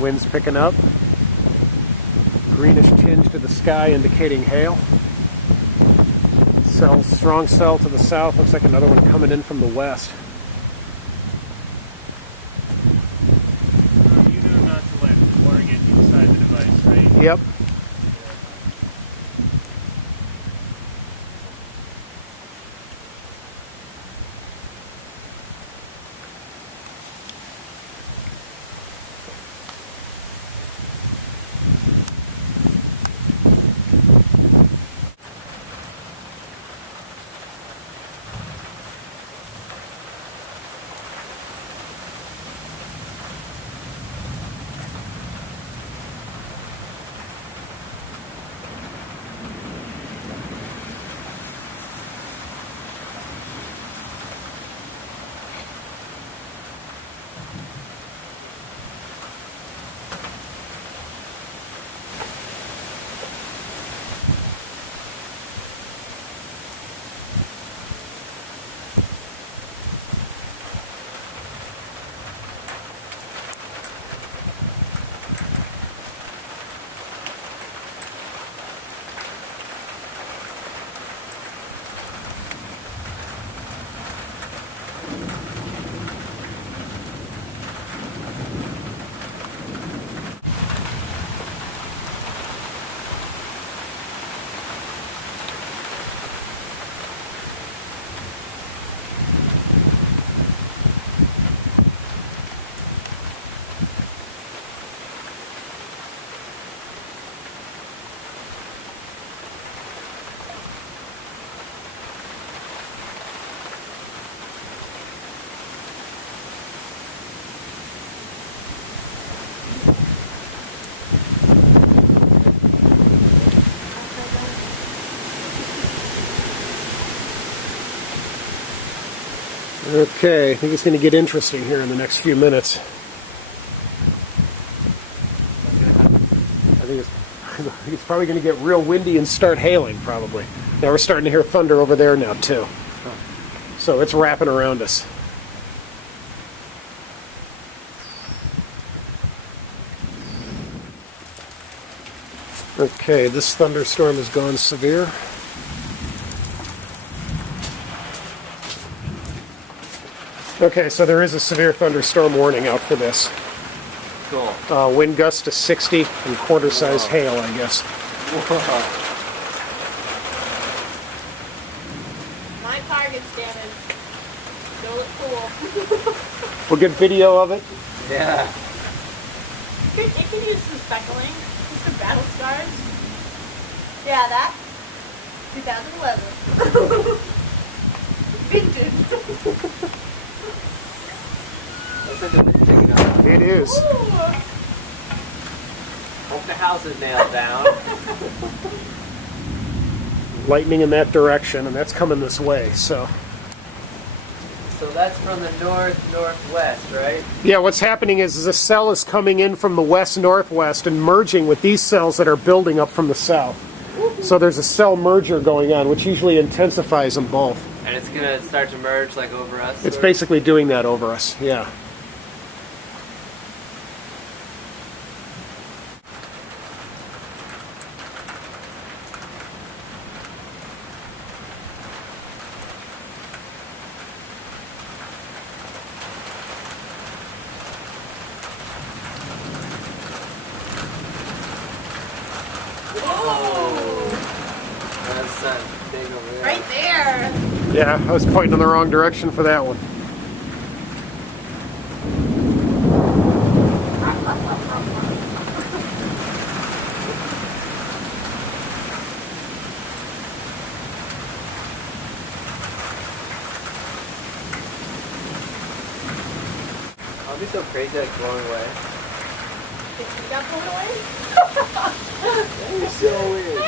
Wind's picking up. Greenish tinge to the sky indicating hail. Strong cell to the south. Looks like another one coming in from the west. You know not to let water get inside the device, right? Yep. Okay, I think it's going to get interesting here in the next few minutes. I think it's probably going to get real windy and start hailing, probably. Now we're starting to hear thunder over there now, too. So it's wrapping around us. Okay, this thunderstorm has gone severe. Okay, so there is a severe thunderstorm warning out for this. Cool. Wind gusts to 60 and quarter-size hail, I guess. Whoa. My target's damaged. Go look cool. We'll get video of it. Yeah. It could use some speckling. Just some battle scars. Yeah, that. 2011. Vintage. Looks like the wind's picking up. It is. Ooh. Hope the house is nailed down. Lightning in that direction, and that's coming this way, so. So that's from the northwest, right? Yeah, what's happening is a cell is coming in from the west-northwest and merging with these cells that are building up from the south. So there's a cell merger going on, which usually intensifies them both. And it's going to start to merge like over us? It's basically doing that over us, yeah. Right there. Yeah, I was pointing in the wrong direction for that one. I'll be so crazy like blowing away. You got blown away? You're so weird.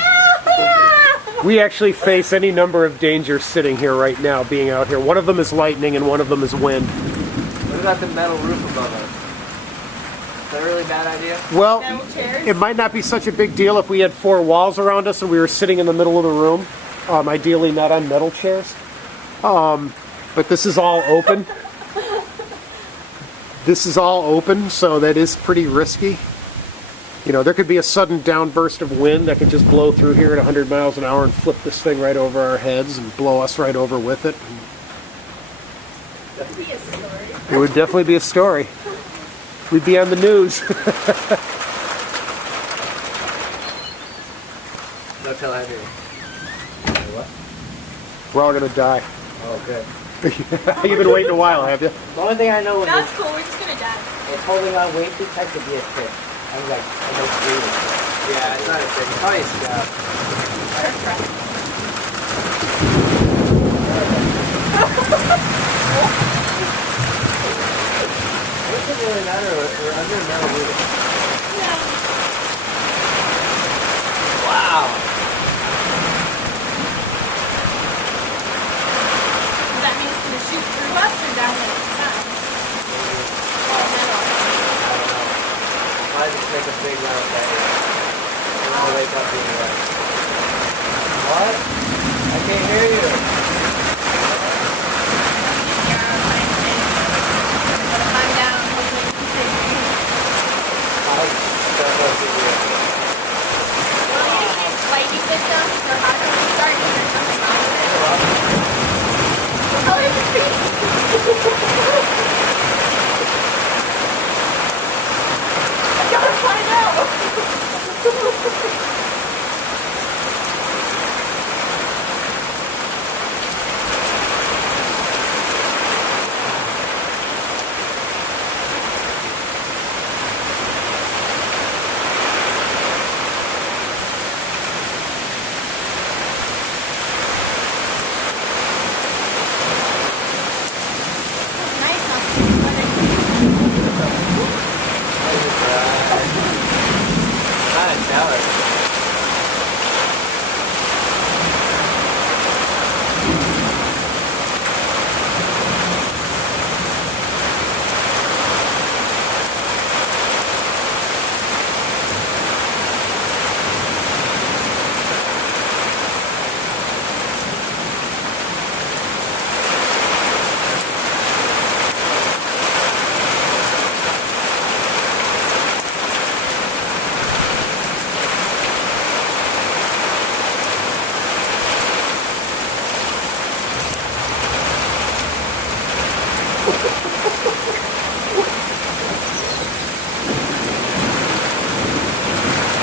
We actually face any number of dangers sitting here right now, being out here. One of them is lightning and one of them is wind. What about the metal roof above us? Is that a really bad idea? Well, Metal chairs? it might not be such a big deal if we had 4 walls around us and we were sitting in the middle of the room. Ideally not on metal chairs. But this is all open. This is all open, so that is pretty risky. You know, there could be a sudden downburst of wind that could just blow through here at 100 miles an hour and flip this thing right over our heads and blow us right over with it. That'd be a story. It would definitely be a story. We'd be on the news. Don't tell Andrew. What? We're all gonna die. Oh, good. You've been waiting a while, have you? The only thing I know That's cool. We're just gonna die. is holding on way too tight to be a trick. I'm like breathing. Yeah, it's not a trick. It's probably a scout. It doesn't really matter. We're under a metal roof. Wow. That means it's gonna shoot through us or down at the sun? I just make a big round bang. And I'll wake up being like, what? I can't hear you.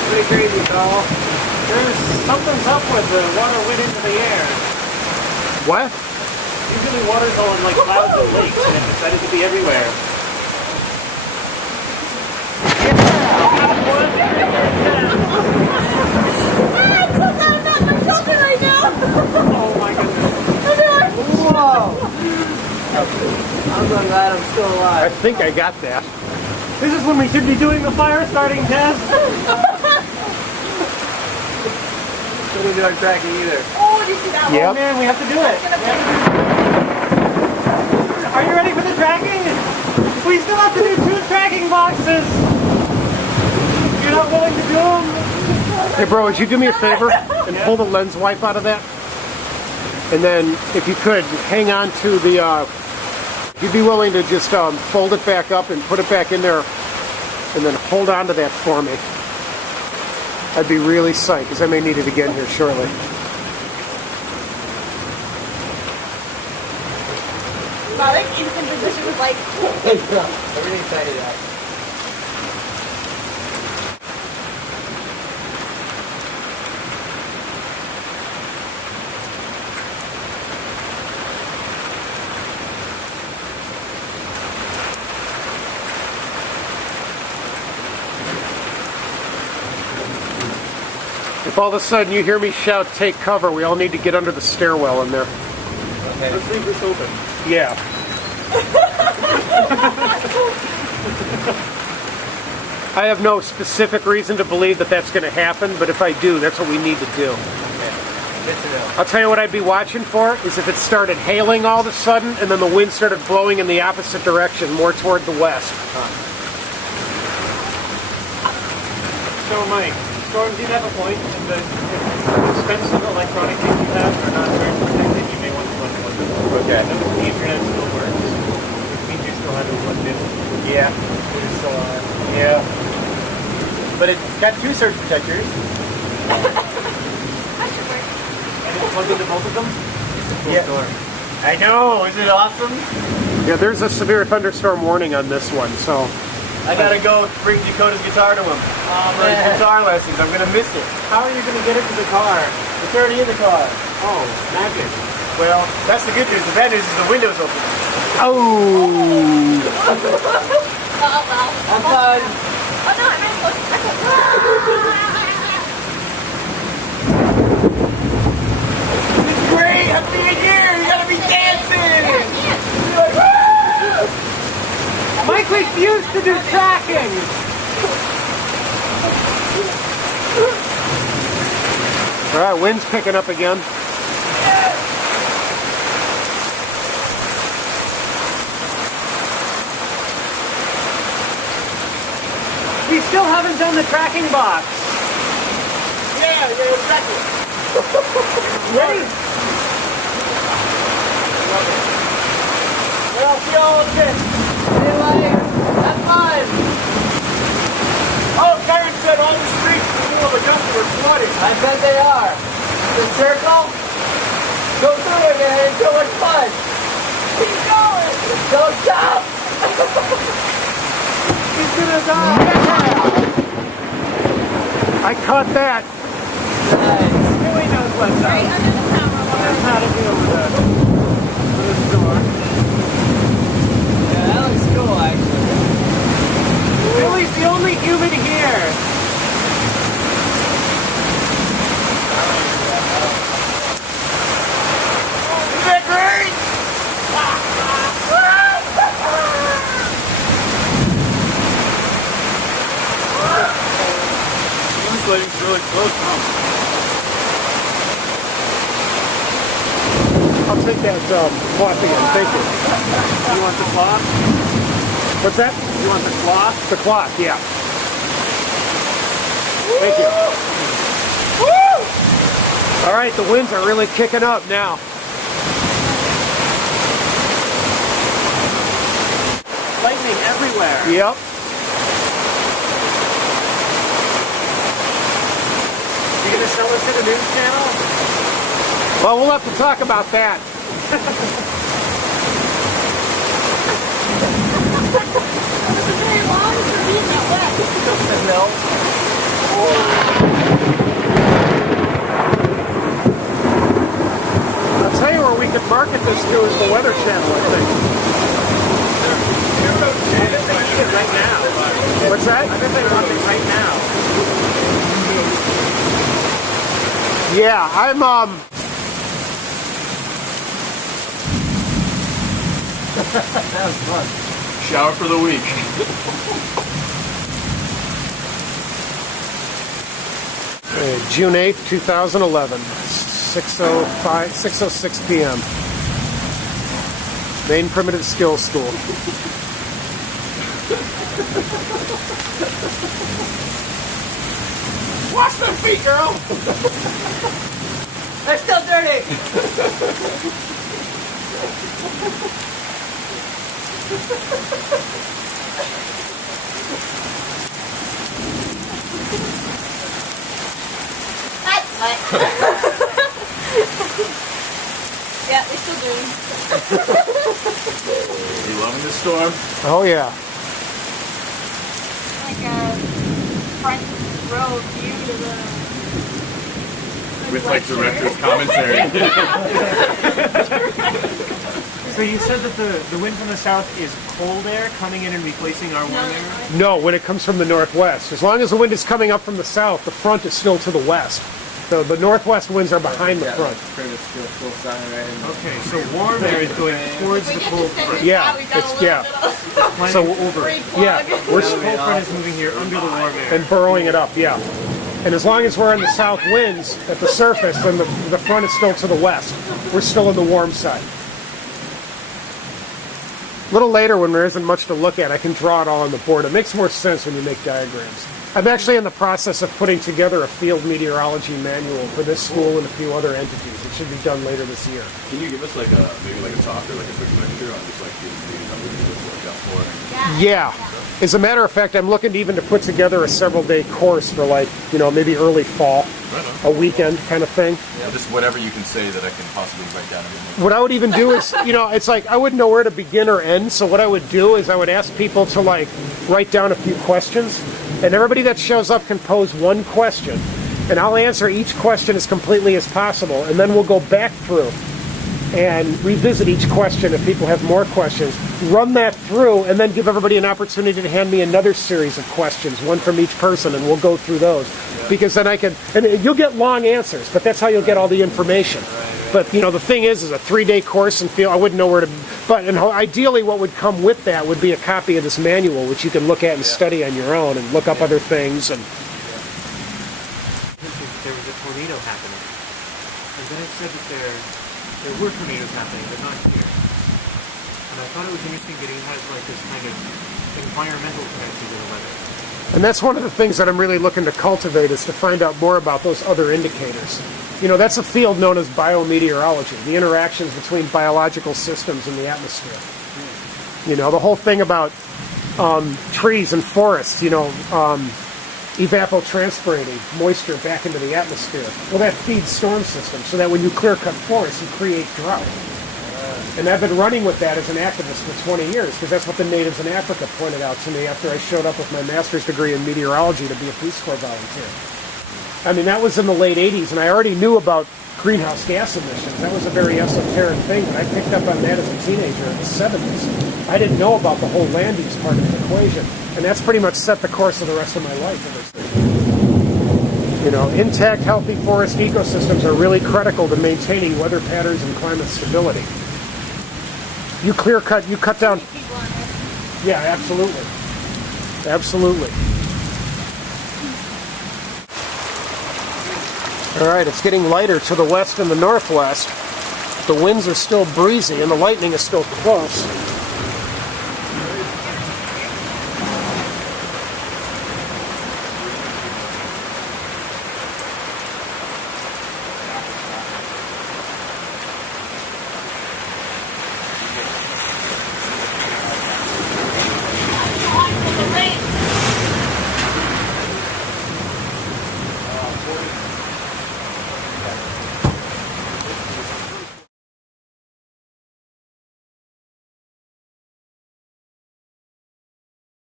Pretty crazy, Carl. Something's up with the water went into the air. What? Usually water's all in like clouds and lakes, and it decided to be everywhere. Oh my goodness. Whoa! I'm so glad I'm still I alive. think I got that. This is when we should be doing the fire starting test. Couldn't do our tracking either. Oh, did you see that Yep. Oh man, we have to do it. Are you ready for the tracking? We still have to do 2 tracking boxes. You're not willing to do them? Hey, bro, would you do me a favor and pull the lens wipe out of that? And then, if you could, hang on to the, if you'd be willing to just fold it back up and put it back in there, and then hold on to that for me. I'd be really psyched, because I may need it again here shortly. My like instant position was like, Everything's tightened up. If all of a sudden you hear me shout, take cover, we all need to get under the stairwell in there. Okay. Let's leave this open. Yeah. I have no specific reason to believe that that's going to happen, but if I do, that's what we need to do. Okay. Good to know. I'll tell you what I'd be watching for is if it started hailing all of a sudden and then the wind started blowing in the opposite direction, more toward the west. So Mike, storms do have a point, and the expensive electronic things you have are not very protected. You may want to run one. Okay. Notice the internet still works, which means you still have it plugged in. Yeah. It's still on. Yeah. But it's got 2 surge protectors. That should work. And it's plugged into both of them. Cool Yeah. storm. I know, isn't it awesome? Yeah, there's a severe thunderstorm warning on this one, so I gotta go bring Dakota's guitar to him for his guitar lessons. I'm gonna miss it. How are you going to get it to the car? It's already in the car. Oh, magic. Well, that's the good news. The bad news is the window's open. oh, Well. I'm fine. Oh no, I meant look. It's great! I'm being here! You gotta be dancing! Mike refused to do tracking. all right, wind's picking up again. We still haven't done the tracking box. Yeah, exactly. Ready? Well, I'll see y'all in a bit. Anyway, have fun. Oh, Karen said all the streets in the middle of Augusta were flooded. I bet they are. The circle? Go through it, man. It's so much fun. Keep going. Don't stop. He's gonna die. I caught that. Nice. Really knows what's Right up. under the camera. That's how to deal with that. With this storm. Yeah, that looks cool, actually. Billy's the only human here. Isn't that great? This lighting's really close. I'll take that cloth again. Thank you. You want the cloth? What's that? You want the cloth? The cloth, yeah. Thank you. All right, the winds are really kicking up now. Lightning everywhere. Yep. You gonna sell it to the news channel? Well, we'll have to talk about that. This is very long for being that wet. I'll tell you where we could market this to is the Weather Channel, I think. I bet they need it right now. What's that? I bet they want it right now. Yeah, I'm That was fun. Shower for the week. June 8th, 2011, 6:06 p.m. Maine Primitive Skills School. Wash them feet, girl! They're still dirty. That's wet. Yeah, we're still doing. You loving this storm? Oh yeah. Like a front row view to the. With like director's commentary. So you said that the wind from the south is cold air coming in and replacing our warm air? No, when it comes from the northwest. As long as the wind is coming up from the south, the front is still to the west. The northwest winds are behind the front. Full sign right in. Okay, so warm air is going towards the cold front. Yeah, So over. yeah, we're The cold front is moving here under the warm air. and burrowing it up. Yeah, and as long as we're in the south winds at the surface, then the front is still to the west. We're still in the warm side. A little later, when there isn't much to look at, I can draw it all on the board. It makes more sense when you make diagrams. I'm actually in the process of putting together a field meteorology manual for this school and a few other entities. It should be done later this year. Can you give us like maybe a talk or like a quick lecture on just like the numbers to look out for? Yeah. As a matter of fact, I'm looking even to put together a several-day course for like, maybe early fall, a weekend kind of thing. Yeah, just whatever you can say that I can possibly write down. What I would even do is, it's like I wouldn't know where to begin or end. So what I would do is I would ask people to like write down a few questions, and everybody that shows up can pose one question, and I'll answer each question as completely as possible, and then we'll go back through and revisit each question if people have more questions, run that through, and then give everybody an opportunity to hand me another series of questions, one from each person, and we'll go through those. Because then and you'll get long answers, but that's how you'll get all the information. But, the thing is a 3-day course, and I wouldn't know where to, and ideally what would come with that would be a copy of this manual, which you can look at and study on your own and look up other things. And There was a tornado happening, and then it said that there were tornadoes happening, but not here. And I thought it was interesting that he has like this kind of environmental connection to the weather. And that's one of the things that I'm really looking to cultivate, is to find out more about those other indicators. That's a field known as biometeorology, the interactions between biological systems in the atmosphere. The whole thing about trees and forests, evapotranspirating moisture back into the atmosphere. Well, that feeds storm systems, so that when you clear-cut forests, you create drought. And I've been running with that as an activist for 20 years, because that's what the natives in Africa pointed out to me after I showed up with my master's degree in meteorology to be a Peace Corps volunteer. I mean, that was in the late 80s, and I already knew about greenhouse gas emissions. That was a very esoteric thing, but I picked up on that as a teenager in the 70s. I didn't know about the whole land use part of the equation, and that's pretty much set the course of the rest of my life ever since. Intact, healthy forest ecosystems are really critical to maintaining weather patterns and climate stability. You cut down. Yeah, absolutely. Absolutely. All right, it's getting lighter to the west and the northwest. The winds are still breezy and the lightning is still close.